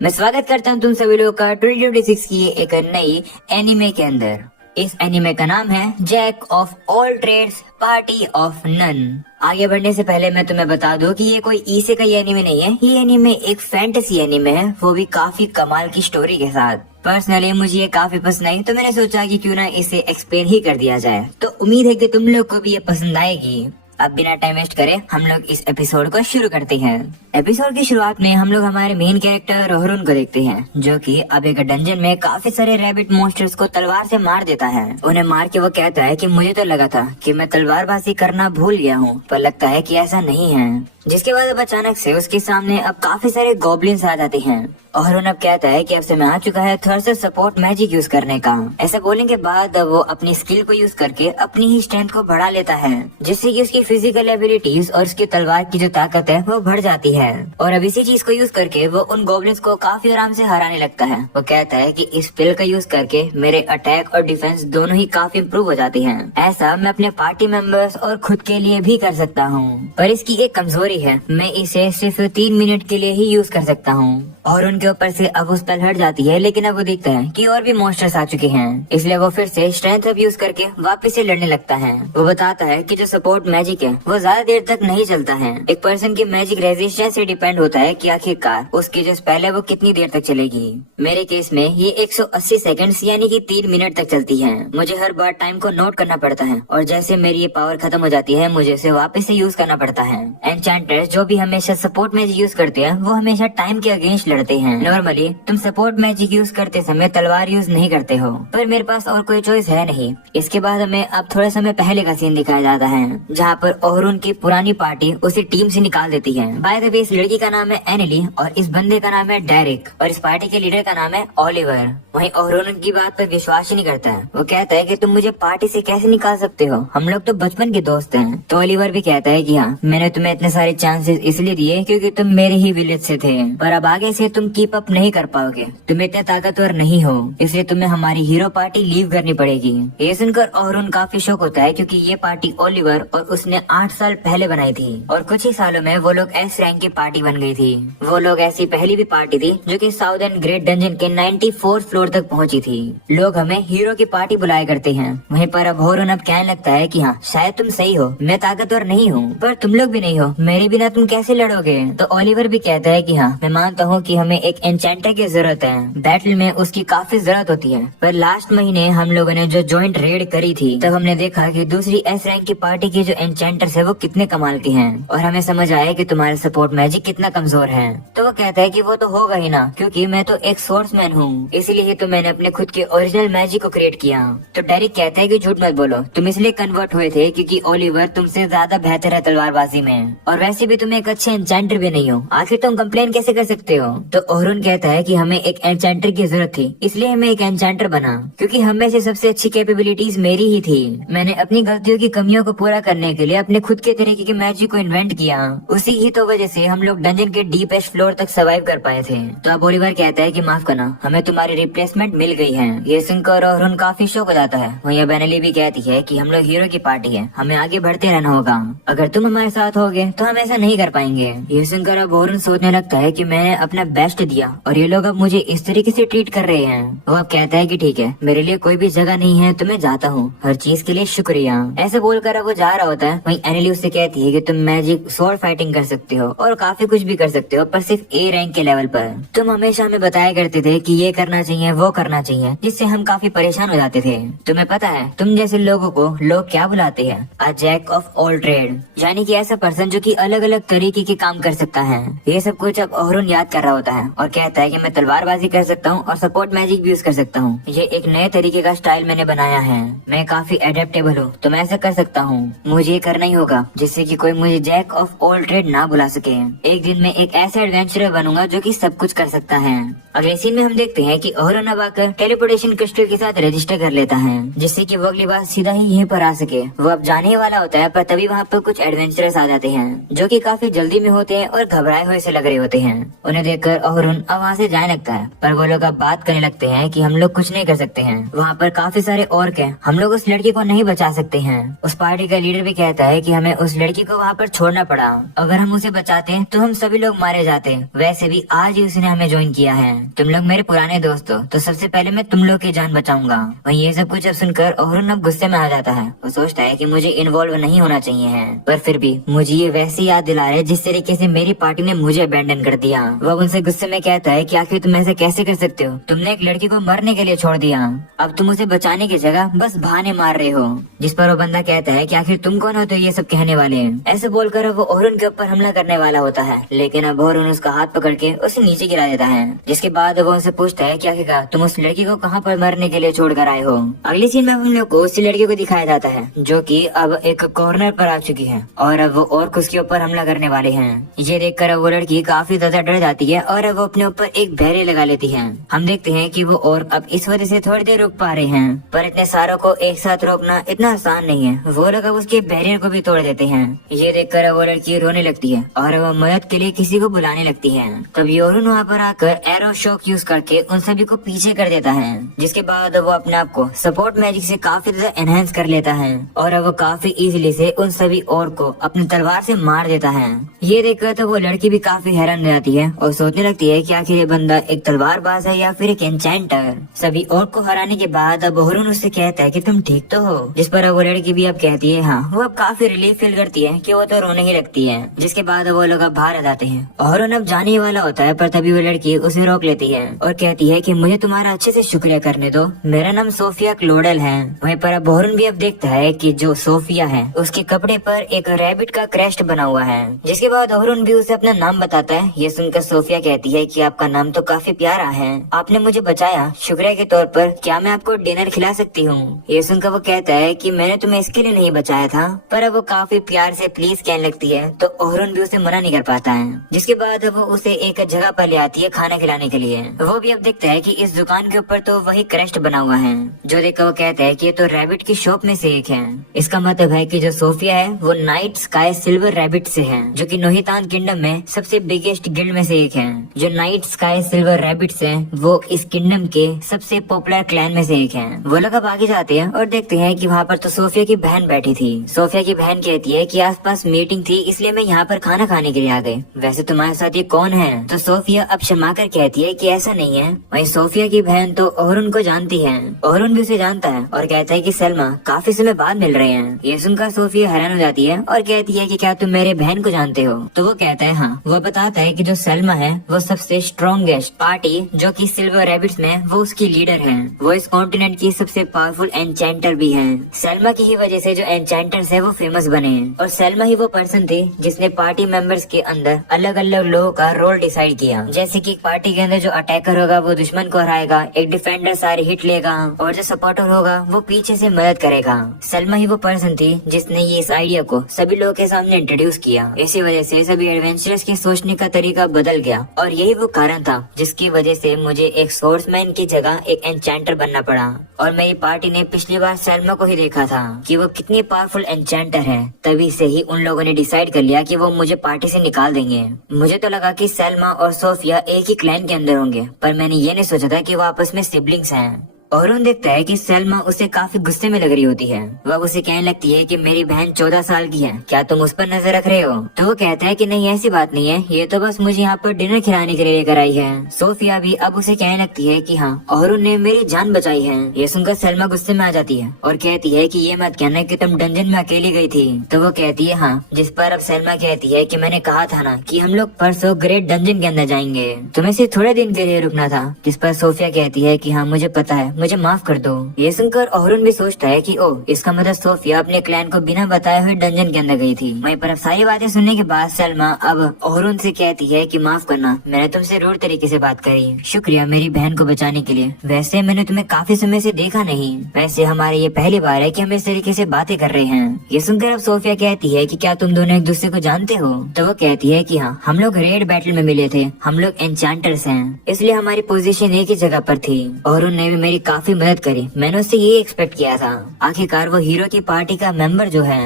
मैं स्वागत करता हूँ तुम सभी लोग का 2026 की एक नई एनिमे के अंदर। इस एनिमे का नाम है jack of all trades party of none. आगे बढ़ने से पहले मैं तुम्हें बता दूं कि ये कोई ईसे का ये एनिमे नहीं है। ये एनिमे एक फैंटेसी एनिमे है, वो भी काफी कमाल की स्टोरी के साथ। पर्सनली मुझे ये काफी पसंद आई, तो मैंने सोचा कि क्यों ना इसे एक्सप्लेन ही कर दिया जाए। तो उम्मीद है कि तुम लोग को भी ये पसंद आएगी। अब बिना टाइम वेस्ट करे हम लोग इस एपिसोड को शुरू करते हैं। एपिसोड की शुरुआत में हम लोग हमारे मेन कैरेक्टर रोहरुन को देखते हैं, जो कि अब एक डंजन में काफी सारे रैबिट मॉन्स्टर्स को तलवार से मार देता है। उन्हें मार के वो कहता है कि मुझे तो लगा था कि मैं तलवारबाजी करना भूल गया हूँ, पर लगता है कि ऐसा नहीं है। जिसके बाद अब अचानक से उसके सामने अब काफी सारे गॉब्लिन्स आ जाते हैं और उन्हें अब कहता है कि अब समय आ चुका है थर्ड से सपोर्ट मैजिक यूज करने का। ऐसा बोलने के बाद वो अपनी स्किल को यूज करके अपनी ही स्ट्रेंथ को बढ़ा लेता है, जिससे कि उसकी फिजिकल एबिलिटीज और उसकी तलवार की जो ताकत है वो बढ़ जाती है। और अब इसी चीज को यूज करके वो उन गॉब्लिन्स को काफी आराम से हराने लगता है। वो कहता है कि इस स्किल का यूज करके मेरे अटैक और डिफेंस दोनों ही काफी इम्प्रूव हो जाते हैं। ऐसा मैं अपने पार्टी मेंबर्स और खुद के लिए भी कर सकता हूँ, पर इसकी एक कमजोरी है, मैं इसे सिर्फ 3 मिनट के लिए ही यूज कर सकता हूँ। और उनके ऊपर से अब उस पल हट जाती है, लेकिन अब वो देखता है कि और भी मॉन्स्टर्स आ चुके हैं, इसलिए वो फिर से स्ट्रेंथ अब यूज करके वापस से लड़ने लगता है। वो बताता है कि जो सपोर्ट मैजिक है वो ज्यादा देर तक नहीं चलता है। एक पर्सन की मैजिक रेजिस्टेंस से डिपेंड होता है कि आखिरकार उसकी जो स्पेल है वो कितनी देर तक चलेगी। मेरे केस में ये 180 सेकंड्स यानी कि 3 मिनट तक चलती है। मुझे हर बार टाइम को नोट करना पड़ता है और जैसे मेरी ये पावर खत्म हो जाती है मुझे इसे वापस से यूज करना पड़ता है। एन्चेंटर्स जो भी हमेशा सपोर्ट मैजिक यूज करते हैं वो हमेशा टाइम के अगेंस्ट लड़ते हैं। नॉर्मली तुम सपोर्ट मैजिक यूज करते समय तलवार यूज नहीं करते हो, पर मेरे पास और कोई चॉइस है नहीं। इसके बाद हमें अब थोड़े समय पहले का सीन दिखाया जाता है, जहाँ पर ओहरुन की पुरानी पार्टी उसे टीम से निकाल देती है। बाय द वे इस लड़की का नाम है एनिली और इस बंदे का नाम है डेरिक और इस पार्टी के लीडर का नाम है ओलिवर। वहीं ओहरुन की बात पर विश्वास ही नहीं करता है। वो कहता है कि तुम मुझे पार्टी से कैसे निकाल सकते हो, हम लोग तो बचपन के दोस्त हैं। तो ओलिवर भी कहता है कि हाँ, मैंने तुम्हें इतने सारे चांसेस इसलिए दिए क्योंकि तुम मेरे ही विलेज से थे, पर अब आगे से तुम कीप अप नहीं कर पाओगे, तुम इतने ताकतवर नहीं हो, इसलिए तुम्हें हमारी हीरो पार्टी लीव करनी पड़ेगी। ये सुनकर ओहरुन काफी शौक होता है, क्योंकि ये पार्टी ओलिवर और उसने 8 साल पहले बनाई थी और कुछ ही सालों में वो लोग एस रैंक की पार्टी बन गई थी। वो लोग ऐसी पहली भी पार्टी थी जो कि साउदर्न ग्रेट डंजन के 94 फ्लोर तक पहुंची थी। लोग हमें हीरो की पार्टी बुलाया करते हैं। वहीं पर अब ओहरुन अब कहने लगता है कि हाँ, शायद तुम सही हो, मैं ताकतवर नहीं हूँ, पर तुम लोग भी नहीं हो, मेरे बिना तुम कैसे लड़ोगे। तो ओलिवर भी कहता है कि हाँ, मैं मानता हूँ कि हमें एक एन्चेंटर की जरूरत है, बैटल में उसकी काफी जरूरत होती है, पर लास्ट महीने हम लोगों ने जो जॉइंट रेड करी थी तब हमने देखा कि दूसरी एस रैंक की पार्टी के जो एन्चेंटर्स है वो कितने कमाल के हैं और हमें समझ आया कि तुम्हारा सपोर्ट मैजिक कितना कमजोर है। तो वो कहता है कि वो तो होगा ही ना, क्योंकि मैं तो एक सोर्समैन हूँ, इसीलिए तो मैंने अपने खुद के ओरिजिनल मैजिक को क्रिएट किया। तो डेरिक कहता है कि झूठ मत बोलो, तुम इसलिए कन्वर्ट हुए थे क्योंकि ओलिवर तुमसे ज्यादा बेहतर है तलवारबाजी में, और वैसे भी तुम एक अच्छे एन्चेंटर भी नहीं हो, आखिर तुम कंप्लेन कैसे कर सकते हो। तो ओहरुन कहता है कि हमें एक एन्चेंटर की जरूरत थी, इसलिए हमें एक एन्चेंटर बना, क्योंकि हमें से सबसे अच्छी कैपेबिलिटीज मेरी ही थी। मैंने अपनी गलतियों की कमियों को पूरा करने के लिए अपने खुद के तरीके के मैजिक को इन्वेंट किया, उसी ही तो वजह से हम लोग डंजन के डीपेस्ट फ्लोर तक सर्वाइव कर पाए थे। तो अब ओलिवर कहता है कि माफ करना, हमें तुम्हारी रिप्लेसमेंट मिल गई है। ये सुनकर ओहरुन काफी शौक हो जाता है। वहीं अब एनिली भी कहती है कि हम लोग हीरो की पार्टी है, हमें आगे बढ़ते रहना होगा, अगर तुम हमारे साथ होगे तो हम ऐसा नहीं कर पाएंगे। ये सुनकर अब ओहरुन सोचने लगता है कि मैंने अपना बेस्ट दिया और ये लोग अब मुझे इस तरीके से ट्रीट कर रहे हैं। वो अब कहता है कि ठीक है, मेरे लिए कोई भी जगह नहीं है, तो मैं जाता हूँ, हर चीज के लिए शुक्रिया। ऐसे बोलकर अब वो जा रहा होता है। वहीं एनिली उससे कहती है कि तुम मैजिक स्वॉर्ड फाइटिंग कर सकते हो और काफी कुछ भी कर सकते हो, पर सिर्फ ए रैंक के लेवल पर। तुम हमेशा हमें बताया करते थे कि ये करना चाहिए, वो करना चाहिए, जिससे हम काफी परेशान हो जाते थे। तुम्हें पता है तुम जैसे लोगों को लोग क्या बुलाते हैं? A jack of all trade, यानी कि ऐसा पर्सन जो कि अलग अलग तरीके के काम कर सकता है। ये सब कुछ अब ओहरुन याद कर रहा होता है और कहता है कि मैं तलवारबाजी कर सकता हूँ और सपोर्ट मैजिक भी यूज कर सकता हूँ। ये एक नए तरीके का स्टाइल मैंने बनाया है, मैं काफी एडेप्टेबल हूँ, तो मैं ऐसा कर सकता हूँ। मुझे ये करना ही होगा जिससे कि कोई मुझे जैक ऑफ ऑल ट्रेड ना बुला सके। एक दिन मैं एक ऐसा एडवेंचरर बनूंगा जो कि सब कुछ कर सकता है। अगले सीन में हम देखते हैं कि ओहरन अब आकर टेलीपोर्टेशन क्रिस्टल के साथ रजिस्टर कर लेता है, जिससे कि वो अगली बार सीधा ही यहीं पर आ सके। वो अब जाने ही वाला होता है, पर तभी वहाँ पर कुछ एडवेंचरस आ जाते हैं जो कि काफी जल्दी में होते हैं और घबराए हुए से लग रहे होते हैं। उन्हें देखकर ओहरन अब वहाँ से जाने लगता है, पर वो लोग अब बात करने लगते हैं कि हम लोग कुछ नहीं कर सकते हैं, वहाँ पर काफी सारे ऑर्क हैं, हम लोग उस लड़की को नहीं बचा सकते हैं। उस पार्टी का लीडर भी कहता है कि हमें उस लड़की को वहाँ पर छोड़ना पड़ा, अगर हम उसे बचाते तो हम सभी लोग मारे जाते। वैसे भी आज ही उसने हमें ज्वाइन किया है, तुम लोग मेरे पुराने दोस्त हो, तो सबसे पहले मैं तुम लोग की जान बचाऊंगा। वहीं ये सब कुछ अब सुनकर ओहरन अब गुस्से में आ जाता है। वो सोचता है कि मुझे इन्वॉल्व नहीं होना चाहिए है, पर फिर भी मुझे ये वैसी याद दिला रहे जिस तरीके से मेरी पार्टी ने मुझे अबैंडन कर दिया। वो उनसे गुस्से में कहता है कि आखिर तुम ऐसे कैसे कर सकते हो, तुमने एक लड़की को मरने के लिए छोड़ दिया, अब तुम उसे बचाने की जगह बस बहाने मार रहे हो। जिस पर वो बंदा कहता है कि आखिर तुम कौन हो तो ये सब कहने वाले। ऐसे बोलकर वो ओहरन के ऊपर हमला करने वाला होता है, लेकिन अब ओहरन उसका हाथ पकड़ के उसे नीचे गिरा देता है। जिसके बाद वो उनसे पूछता है कि आखिरकार तुम उस लड़की को कहाँ पर मरने के लिए छोड़ कर आए हो। अगली सीन में हम लोग को उसी लड़की को दिखाया जाता है जो कि अब एक कॉर्नर पर आ चुकी है और अब वो और उसके ऊपर हमला करने वाले हैं। ये देखकर वो लड़की काफी ज्यादा डर जाती है और अब वो अपने ऊपर एक बैरियर लगा लेती है। हम देखते हैं कि वो और अब इस वजह से थोड़ी देर रुक पा रहे हैं, पर इतने सारों को एक साथ रोकना इतना आसान नहीं है। वो लोग अब उसके बैरियर को भी तोड़ देते हैं। ये देखकर वो लड़की रोने लगती है और वो मदद के लिए किसी को बुलाने लगती है। तब योरुन वहाँ पर आकर एरो शॉक यूज करके उन सभी को पीछे कर देता है, जिसके बाद वो अपने आप को सपोर्ट मैजिक से काफी ज्यादा एनहेंस कर लेता है और अब वो काफी इजीली से उन सभी और को अपनी तलवार से मार देता है। ये देखकर तो वो लड़की भी काफी हैरान हो जाती है और सोचने लगती है कि आखिर ये बंदा एक तलवारबाज है या फिर एक एन्चेंटर। सभी और को हराने के बाद अब ओहरन उससे कहता है कि तुम ठीक तो हो, जिस पर वो लड़की भी अब कहती है हाँ। वो अब काफी रिलीफ फील करती है कि वो तो रोने ही लगती है। जिसके बाद वो लोग अब बाहर आ जाते हैं। ओहरन अब जाने ही वाला होता है, पर तभी वो लड़की उसे रोक लेती है और कहती है कि मुझे तुम्हारा अच्छे से शुक्रिया करने दो, मेरा नाम सोफिया क्लोडल है। वहीं पर अब ओहरन भी अब देखता है कि जो सोफिया है उसके कपड़े पर एक रैबिट का क्रेस्ट बना हुआ है। जिसके बाद ओहरन भी उसे अपना नाम बताता है। ये सुनकर सोफिया कहती है कि आपका नाम तो काफी प्यारा है, आपने मुझे बचाया, शुक्रिया के तौर पर क्या मैं आपको डिनर खिला सकती हूँ। ये सुनकर वो कहता है कि मैंने तुम्हें इसके लिए नहीं बचाया था, पर अब वो काफी प्यार से प्लीज कहने लगती है, तो ओहरन भी उसे मना नहीं कर पाता है। जिसके बाद वो उसे एक जगह पर ले आती है खाना खिलाने के लिए। वो भी अब देखता है कि इस दुकान के ऊपर तो वही क्रेस्ट बना हुआ है, जो देखकर वो कहता है कि ये तो रैबिट की शॉप में से एक है। इसका मतलब है कि जो सोफिया है वो नाइट स्काई सिल्वर रैबिट से है, जो कि नोहितान किंगडम में सबसे बिगेस्ट गिल्ड में से एक है। जो नाइट स्काई सिल्वर रैबिट्स हैं वो इस किंगडम के सबसे पॉपुलर क्लैन में से एक है। वो लोग अब आगे जाते हैं और देखते हैं कि वहाँ पर तो सोफिया की बहन बैठी थी। सोफिया की बहन कहती है कि आसपास मीटिंग थी इसलिए मैं यहाँ पर खाना खाने के लिए आ गई, वैसे तुम्हारे साथ ये कौन है। तो सोफिया अब शर्मा कर कहती है कि ऐसा नहीं है। वहीं सोफिया की बहन तो ओहरन को जानती है, ओहरन भी उसे जानता है और कहता है कि सलमा काफी समय बाद मिल रहे हैं। ये सुनकर सोफिया हैरान हो जाती है और कहती है कि क्या तुम मेरे बहन को जानते हो। तो वो कहता है हाँ। वो बताता है कि जो सलमा है वो सबसे स्ट्रॉन्गेस्ट पार्टी जो कि सिल्वर रैबिट्स में वो उसकी लीडर है। वो इस कॉन्टिनेंट की सबसे पावरफुल एन्चेंटर भी है। सलमा की ही वजह से जो एन्चेंटर्स है वो फेमस बने और सलमा ही वो पर्सन थी जिसने पार्टी मेंबर्स के अंदर अलग अलग लोगों का रोल डिसाइड किया। जैसे कि पार्टी के अंदर जो अटैकर होगा वो दुश्मन को हराएगा, एक डिफेंडर सारी हिट लेगा और जो सपोर्टर होगा वो पीछे से मदद करेगा। सलमा ही वो पर्सन थी जिसने ये इस आइडिया को सभी लोगों के सामने इंट्रोड्यूस किया। इसी वजह से सभी एडवेंचरर्स के सोचने का तरीका बदल गया और यही वो कारण था जिसकी वजह से मुझे एक सोर्समैन की जगह एक एन्चेंटर बनना पड़ा। और मेरी पार्टी ने पिछली बार सलमा को ही देखा था कि वो कितनी पावरफुल एन्चेंटर है, तभी से ही उन लोगों ने डिसाइड कर लिया कि वो मुझे पार्टी से निकाल देंगे। मुझे तो लगा कि सलमा और सोफिया एक ही क्लैन के अंदर होंगे, पर मैंने ये नहीं सोचा था कि वो आपस में सिबलिंग्स हैं। ओहरन देखता है कि सलमा उसे काफी गुस्से में लग रही होती है। वह उसे कहने लगती है कि मेरी बहन 14 साल की है, क्या तुम उस पर नजर रख रहे हो। तो वो कहता है कि नहीं ऐसी बात नहीं है, ये तो बस मुझे यहाँ पर डिनर खिलाने के लिए लेकर आई है। सोफिया भी अब उसे कहने लगती है कि हाँ ओहरन ने मेरी जान बचाई है। ये सुनकर सलमा गुस्से में आ जाती है और कहती है कि ये मत कहना कि तुम डंजन में अकेली गई थी। तो वो कहती है हाँ। जिस पर अब सलमा कहती है कि मैंने कहा था ना कि हम लोग परसों ग्रेट डंजन के अंदर जाएंगे, तुम्हें सिर्फ थोड़े दिन के लिए रुकना था। जिस पर सोफिया कहती है कि हाँ मुझे पता है, मुझे माफ कर दो। ये सुनकर ओहरुन भी सोचता है कि ओह, इसका मतलब सोफिया अपने क्लैन को बिना बताए हुए डंजन के अंदर गई थी। वहीं पर अब सारी बातें सुनने के बाद सलमा अब ओहरुन से कहती है कि माफ करना, मैंने तुमसे रूड तरीके से बात करी। शुक्रिया मेरी बहन को बचाने के लिए। वैसे मैंने तुम्हें काफी समय से देखा नहीं। वैसे हमारे ये पहली बार है कि हम इस तरीके से बातें कर रहे हैं। ये सुनकर अब सोफिया कहती है कि क्या तुम दोनों एक दूसरे को जानते हो? तो वो कहती है कि हाँ, हम लोग रेड बैटल में मिले थे। हम लोग एन्चेंटर्स हैं, इसलिए हमारी पोजीशन एक ही जगह पर थी। और उन्होंने भी मेरी काफी मदद करी। मैंने उससे ये एक्सपेक्ट किया था। आखिरकार वो हीरो की पार्टी का मेंबर जो है।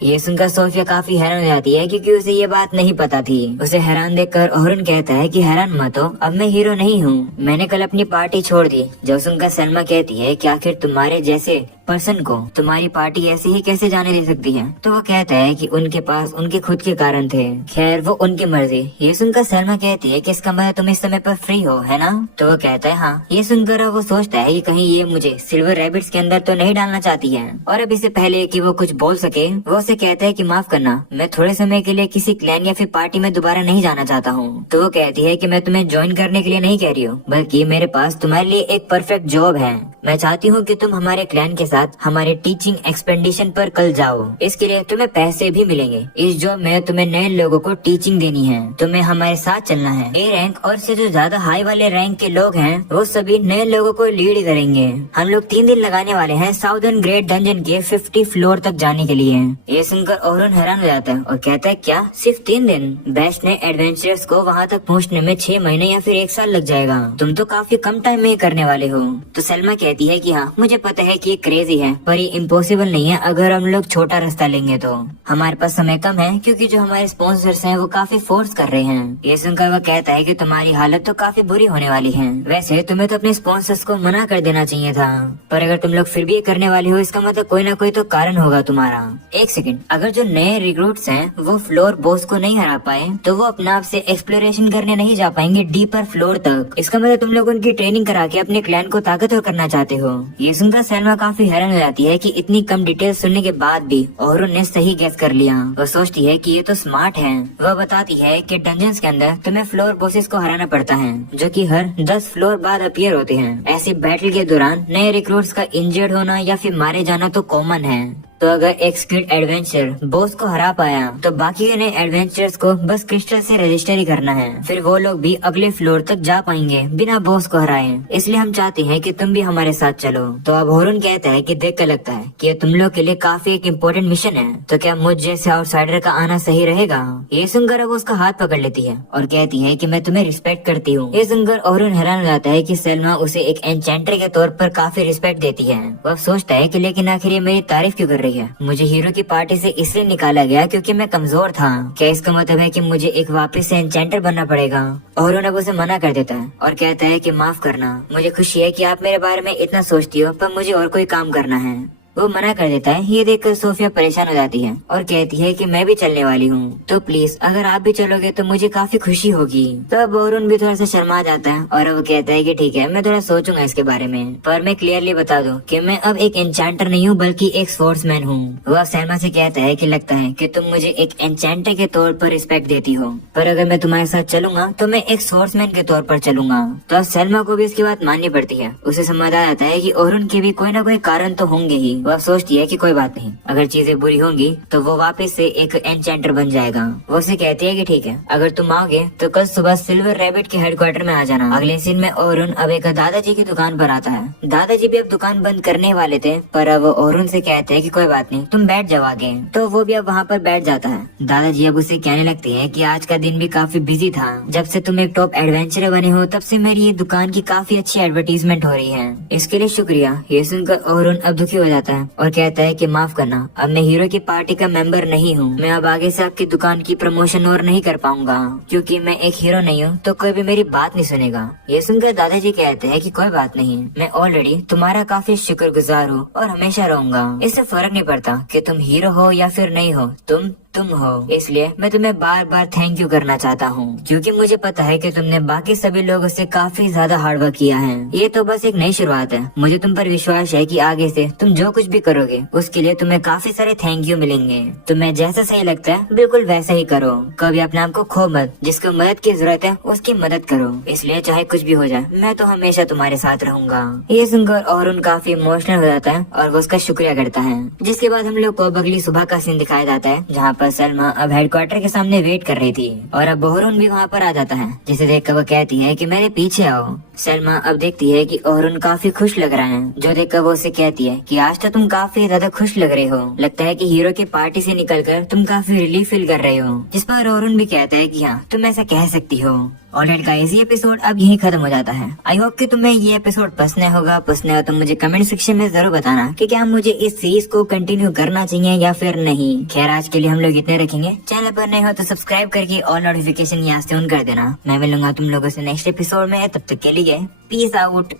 ये सुनकर सोफिया काफी हैरान हो जाती है क्योंकि उसे ये बात नहीं पता थी। उसे हैरान देखकर ओहरुन कहता है कि हैरान मत हो, अब मैं हीरो नहीं हूँ। मैंने कल अपनी पार्टी छोड़ दी। जो सुनकर सलमा कहती है कि आखिर तुम्हारे जैसे पर्सन को तुम्हारी पार्टी ऐसे ही कैसे जाने दे सकती है? तो वो कहता है कि उनके पास उनके खुद के कारण थे। खैर वो उनकी मर्जी। ये सुनकर सलमा कहती है कि इसका मतलब तुम इस समय पर फ्री हो, है ना? तो वो कहता है हाँ। ये सुनकर वो सोचता है कि कहीं ये मुझे सिल्वर रैबिट्स के अंदर तो नहीं डालना चाहती है। और अब इससे पहले कि वो कुछ बोल सके, वो उसे कहता है कि माफ करना, मैं थोड़े समय के लिए किसी क्लैन या फिर पार्टी में दोबारा नहीं जाना चाहता हूँ। तो वो कहती है कि मैं तुम्हें ज्वाइन करने के लिए नहीं कह रही हूँ, बल्कि मेरे पास तुम्हारे लिए एक परफेक्ट जॉब है। मैं चाहती हूँ कि तुम हमारे क्लैन के साथ हमारे टीचिंग एक्सपेडिशन पर कल जाओ। इसके लिए तुम्हें पैसे भी मिलेंगे। इस जॉब में तुम्हें नए लोगों को टीचिंग देनी है। तुम्हें हमारे साथ चलना है। ए रैंक और से जो ज्यादा हाई वाले रैंक के लोग हैं, वो सभी नए लोगों को लीड करेंगे। हम लोग 3 दिन लगाने वाले हैं साउदर्न ग्रेट डंजन के 50 फ्लोर तक जाने के लिए। ये सुनकर ओहरुन हैरान हो जाता है और कहता है क्या सिर्फ 3 दिन? बेस्ट ने एडवेंचरर्स को वहाँ तक पहुँचने में 6 महीने या फिर 1 साल लग जाएगा। तुम तो काफी कम टाइम में करने वाले हो। तो सलमा कहती है कि हाँ, मुझे पता है कि ये क्रेजी है, पर ये इम्पॉसिबल नहीं है अगर हम लोग छोटा रास्ता लेंगे तो। हमारे पास समय कम है क्योंकि जो हमारे स्पॉन्सर्स हैं वो काफी फोर्स कर रहे हैं। ये सुनकर वो कहता है कि तुम्हारी हालत तो काफी बुरी होने वाली है। वैसे तुम्हें तो अपने स्पॉन्सर्स को मना कर देना चाहिए था, पर अगर तुम लोग फिर भी ये करने वाली हो, इसका मतलब कोई ना कोई तो कारण होगा तुम्हारा। एक सेकंड, अगर जो नए रिक्रूट्स हैं वो फ्लोर बॉस को नहीं हरा पाए तो वो अपने आप से एक्सप्लोरेशन करने नहीं जा पाएंगे डीपर फ्लोर तक। इसका मतलब तुम लोग उनकी ट्रेनिंग करा के अपने क्लैन को ताकतवर करना चाहते हो। ये सुनकर सलमा काफी हैरान हो जाती है कि इतनी कम डिटेल सुनने के बाद भी ओहरुन ने सही गैस कर लिया। वो सोचती है कि ये तो स्मार्ट है। वह बताती है कि डंजन्स के अंदर तुम्हें फ्लोर बॉसेस को हराना पड़ता है, जो कि हर 10 फ्लोर बाद अपीयर होते हैं। ऐसे बैटल के दौरान नए रिक्रूट्स का इंजर्ड होना या फिर मारे जाना तो कॉमन है। तो अगर एक स्किल्ड एडवेंचर बॉस को हरा पाया तो बाकी के नए एडवेंचर्स को बस क्रिस्टल से रजिस्टर ही करना है। फिर वो लोग भी अगले फ्लोर तक जा पाएंगे बिना बॉस को हराए। इसलिए हम चाहते हैं कि तुम भी हमारे साथ चलो। तो अब ओहरुन कहता है कि देख कर लगता है कि ये तुम लोग के लिए काफी एक इम्पोर्टेंट मिशन है, तो क्या मुझ जैसे आउटसाइडर का आना सही रहेगा? ये सुनकर अब उसका हाथ पकड़ लेती है और कहती है कि मैं तुम्हें रिस्पेक्ट करती हूँ। ये सुनकर ओहरुन हैरान हो जाता है कि सलमा उसे एक एन्चेंटर के तौर पर काफी रिस्पेक्ट देती है। वह सोचता है कि लेकिन आखिर ये मेरी तारीफ क्यों कर रही है? मुझे हीरो की पार्टी से इसलिए निकाला गया क्योंकि मैं कमजोर था। क्या इसका मतलब है कि मुझे एक वापस से एन्चेंटर बनना पड़ेगा? ओहरुन अब उसे मना कर देता है और कहता है कि माफ करना, मुझे खुशी है कि आप मेरे बारे में इतना सोचती हो, पर मुझे और कोई काम करना है। वो मना कर देता है। ये देखकर सोफिया परेशान हो जाती है और कहती है कि मैं भी चलने वाली हूँ, तो प्लीज अगर आप भी चलोगे तो मुझे काफी खुशी होगी। तो अब ओहरुन भी थोड़ा सा शर्मा जाता है और वो कहता है कि ठीक है, मैं थोड़ा सोचूंगा इसके बारे में, पर मैं क्लियरली बता दूं कि मैं अब एक एन्चेंटर नहीं हूँ बल्कि एक स्पोर्ट्समैन हूँ। वह सलमा से कहता है कि लगता है कि तुम मुझे एक एन्चेंटर के तौर पर रिस्पेक्ट देती हो, पर अगर मैं तुम्हारे साथ चलूंगा तो मैं एक स्पोर्ट्समैन के तौर पर चलूंगा। तो अब सलमा को भी इसकी बात माननी पड़ती है। उसे समझ आ जाता है कि ओहरुन के भी कोई ना कोई कारण तो होंगे ही। वह सोचती है कि कोई बात नहीं, अगर चीजें बुरी होंगी तो वो वापस से एक एन्चेंटर बन जाएगा। वो उसे कहती है कि ठीक है, अगर तुम आओगे तो कल सुबह सिल्वर रैबिट के हेडक्वार्टर में आ जाना। अगले सीन में ओहरुन अब एक दादाजी की दुकान पर आता है। दादाजी भी अब दुकान बंद करने वाले थे, पर अब ओहरुन से कहते हैं कि कोई बात नहीं, तुम बैठ जाओ आगे। तो वो भी अब वहाँ पर बैठ जाता है। दादाजी अब उसे कहने लगते हैं कि आज का दिन भी काफी बिजी था। जब से तुम एक टॉप एडवेंचरर बने हो तब से मेरी ये दुकान की काफी अच्छी एडवर्टीजमेंट हो रही है, इसके लिए शुक्रिया। ये सुनकर ओहरुन अब दुखी हो जाता है और कहता है कि माफ करना, अब मैं हीरो की पार्टी का मेंबर नहीं हूँ। मैं अब आगे से आपकी दुकान की प्रमोशन और नहीं कर पाऊंगा क्योंकि मैं एक हीरो नहीं हूँ, तो कोई भी मेरी बात नहीं सुनेगा। ये सुनकर दादाजी कहते हैं कि कोई बात नहीं, मैं ऑलरेडी तुम्हारा काफी शुक्रगुजार हूँ और हमेशा रहूंगा। इससे फर्क नहीं पड़ता कि तुम हीरो हो या फिर नहीं हो, तुम तुम हो, इसलिए मैं तुम्हें बार बार थैंक यू करना चाहता हूँ, क्योंकि मुझे पता है कि तुमने बाकी सभी लोगों से काफी ज्यादा हार्डवर्क किया है। ये तो बस एक नई शुरुआत है। मुझे तुम पर विश्वास है कि आगे से तुम जो कुछ भी करोगे उसके लिए तुम्हें काफी सारे थैंक यू मिलेंगे। तुम्हें जैसा सही लगता है बिल्कुल वैसा ही करो। कभी अपने आप को खो मत। जिसको मदद की जरूरत है उसकी मदद करो। इसलिए चाहे कुछ भी हो जाए मैं तो हमेशा तुम्हारे साथ रहूंगा। ये सुनकर अरुण काफी इमोशनल हो जाता है और वो उसका शुक्रिया करता है। जिसके बाद हम लोग को अब अगली सुबह का सीन दिखाया जाता है, जहाँ पर सलमा अब हेडक्वार्टर के सामने वेट कर रही थी और अब अरुण भी वहाँ पर आ जाता है, जिसे देखकर वो कहती है कि मेरे पीछे आओ। सलमा अब देखती है कि अरुण काफी खुश लग रहा है, जो देखकर वो उसे कहती है कि आज तो तुम काफी ज्यादा खुश लग रहे हो। लगता है कि हीरो की पार्टी से निकलकर तुम काफी रिलीफ फील कर रहे हो। जिस पर अरुण भी कहता है कि हाँ तुम ऐसा कह सकती हो। ऑलराइट गाइस, ये एपिसोड अब यहीं खत्म हो जाता है। आई होप कि तुम्हें ये एपिसोड पसंद होगा। पसंद हो तो मुझे कमेंट सेक्शन में जरूर बताना कि क्या मुझे इस सीरीज को कंटिन्यू करना चाहिए या फिर नहीं। खैर आज के लिए हम लोग इतने रखेंगे। चैनल पर नए हो तो सब्सक्राइब करके ऑल नोटिफिकेशन यहाँ से ऑन कर देना। मैं मिलूंगा तुम लोगों से नेक्स्ट एपिसोड में। तब तक के लिए पीस आउट।